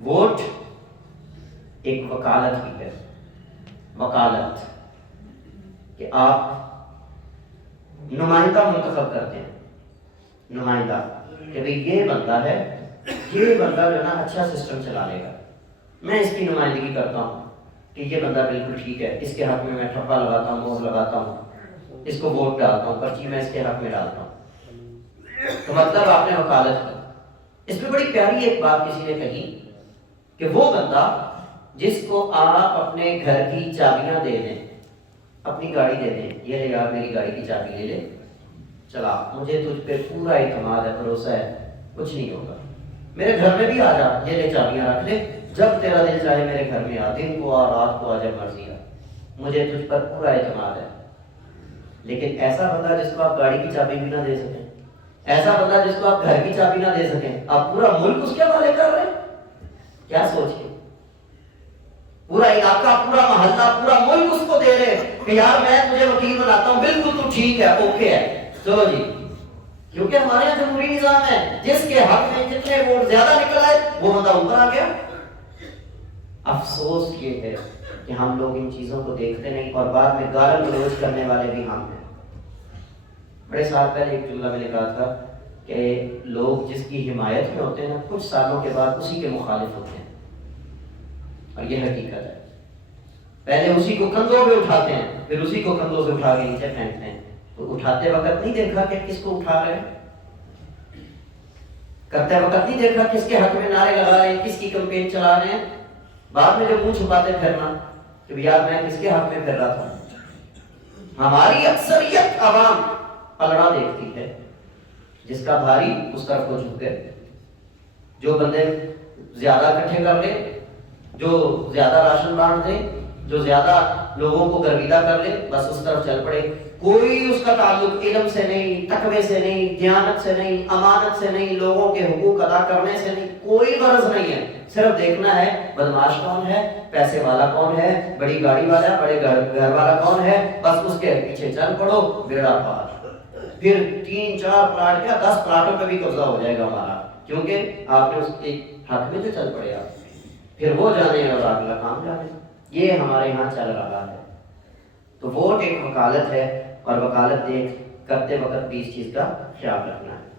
Vote ایک وکالت بھی ہے، وکالت، کہ آپ نمائندہ منتخب کرتے ہیں، نمائندہ کہ بھئی یہ بندہ ہے، یہ بندہ جو ہے نا اچھا سسٹم چلا لے گا، میں اس کی نمائندگی کرتا ہوں کہ یہ بندہ بالکل ٹھیک ہے، اس کے حق میں ٹھپا لگاتا ہوں، مہر لگاتا ہوں، اس کو ووٹ ڈالتا ہوں، پرچی میں اس کے حق میں ڈالتا ہوں۔ تو مطلب آپ نے وکالت کی۔ اس میں بڑی پیاری ایک بات کسی نے کہی کہ وہ بندہ جس کو آپ اپنے گھر کی چابیاں دے دیں، اپنی گاڑی دے دیں، یہ لے یار میری گاڑی کی چابی لے لے، چلا، مجھے تجھ پہ پورا اعتماد ہے، بھروسہ ہے، کچھ نہیں ہوگا، میرے گھر میں بھی آ جا، یہ لے چابیاں رکھ لے، جب تیرا دل چاہے میرے گھر میں آ، دن کو آ، رات کو آ، جب مرضی آ، مجھے تجھ پر پورا اعتماد ہے۔ لیکن ایسا بندہ جس کو آپ گاڑی کی چابی بھی نہ دے سکیں، ایسا بندہ جس کو آپ گھر کی چابی نہ دے سکیں، آپ پورا ملک اس کے حوالے کر رہے ہیں، کیا سوچ کے؟ پورا علاقہ، پورا محلہ، پورا ملک اس کو دے رہے کہ یار میں تجھے وکیل بناتا ہوں، بالکل تو ٹھیک ہے، اوکے ہے، چلو جی۔ کیونکہ ہمارے یہاں جمہوری نظام ہے، جس کے حق میں جتنے ووٹ زیادہ نکل آئے وہ بندہ اوپر آ گیا۔ افسوس یہ ہے کہ ہم لوگ ان چیزوں کو دیکھتے نہیں، اور بعد میں گالن گلوچ کرنے والے بھی ہم ہیں۔ بڑے سال پہلے ایک جملہ میں نے کہا تھا کہ لوگ جس کی حمایت میں ہوتے ہیں نا، کچھ سالوں کے بعد اسی کے مخالف ہوتے ہیں، اور یہ حقیقت ہے۔ پہلے اسی کو کندھوں پہ اٹھاتے ہیں، پھر اسی کو کندھوں سے اٹھا کے نیچے پھینکتے ہیں۔ تو اٹھاتے وقت نہیں دیکھا کہ کس کو اٹھا رہے ہیں، کرتے وقت نہیں دیکھا کس کے حق میں نعرے لگا رہے ہیں، کس کی کمپین چلا رہے ہیں۔ بعد میں جو منہ چھپاتے پھرنا کہ یار میں کس کے حق میں پھر رہا تھا۔ ہماری اکثریت عوام پلڑا دیکھتی ہے، جس کا بھاری اس طرف کو جھکے، جو بندے زیادہ اکٹھے کر لے، جو زیادہ راشن بانٹ دے، جو زیادہ لوگوں کو گرویدہ کر لے، بس اس طرف چل پڑے۔ کوئی اس کا تعلق علم سے نہیں، تقوی سے نہیں، دیانت سے نہیں، امانت سے نہیں، لوگوں کے حقوق ادا کرنے سے نہیں، کوئی غرض نہیں ہے۔ صرف دیکھنا ہے بدماش کون ہے، پیسے والا کون ہے، بڑی گاڑی والا، بڑے گھر والا کون ہے، بس اس کے پیچھے چل پڑو، بیڑا پار۔ پھر 3-4 پلاٹ کیا 10 پلاٹوں پہ بھی قبضہ ہو جائے گا ہمارا، کیونکہ آپ نے اس کے حق میں جو چل پڑے آپ، پھر وہ جانے اور اگلا کام جانے۔ یہ ہمارے یہاں چل رہا ہے۔ تو ووٹ ایک وکالت ہے، اور وکالت دیکھ کرتے وقت بھی اس چیز کا خیال رکھنا ہے۔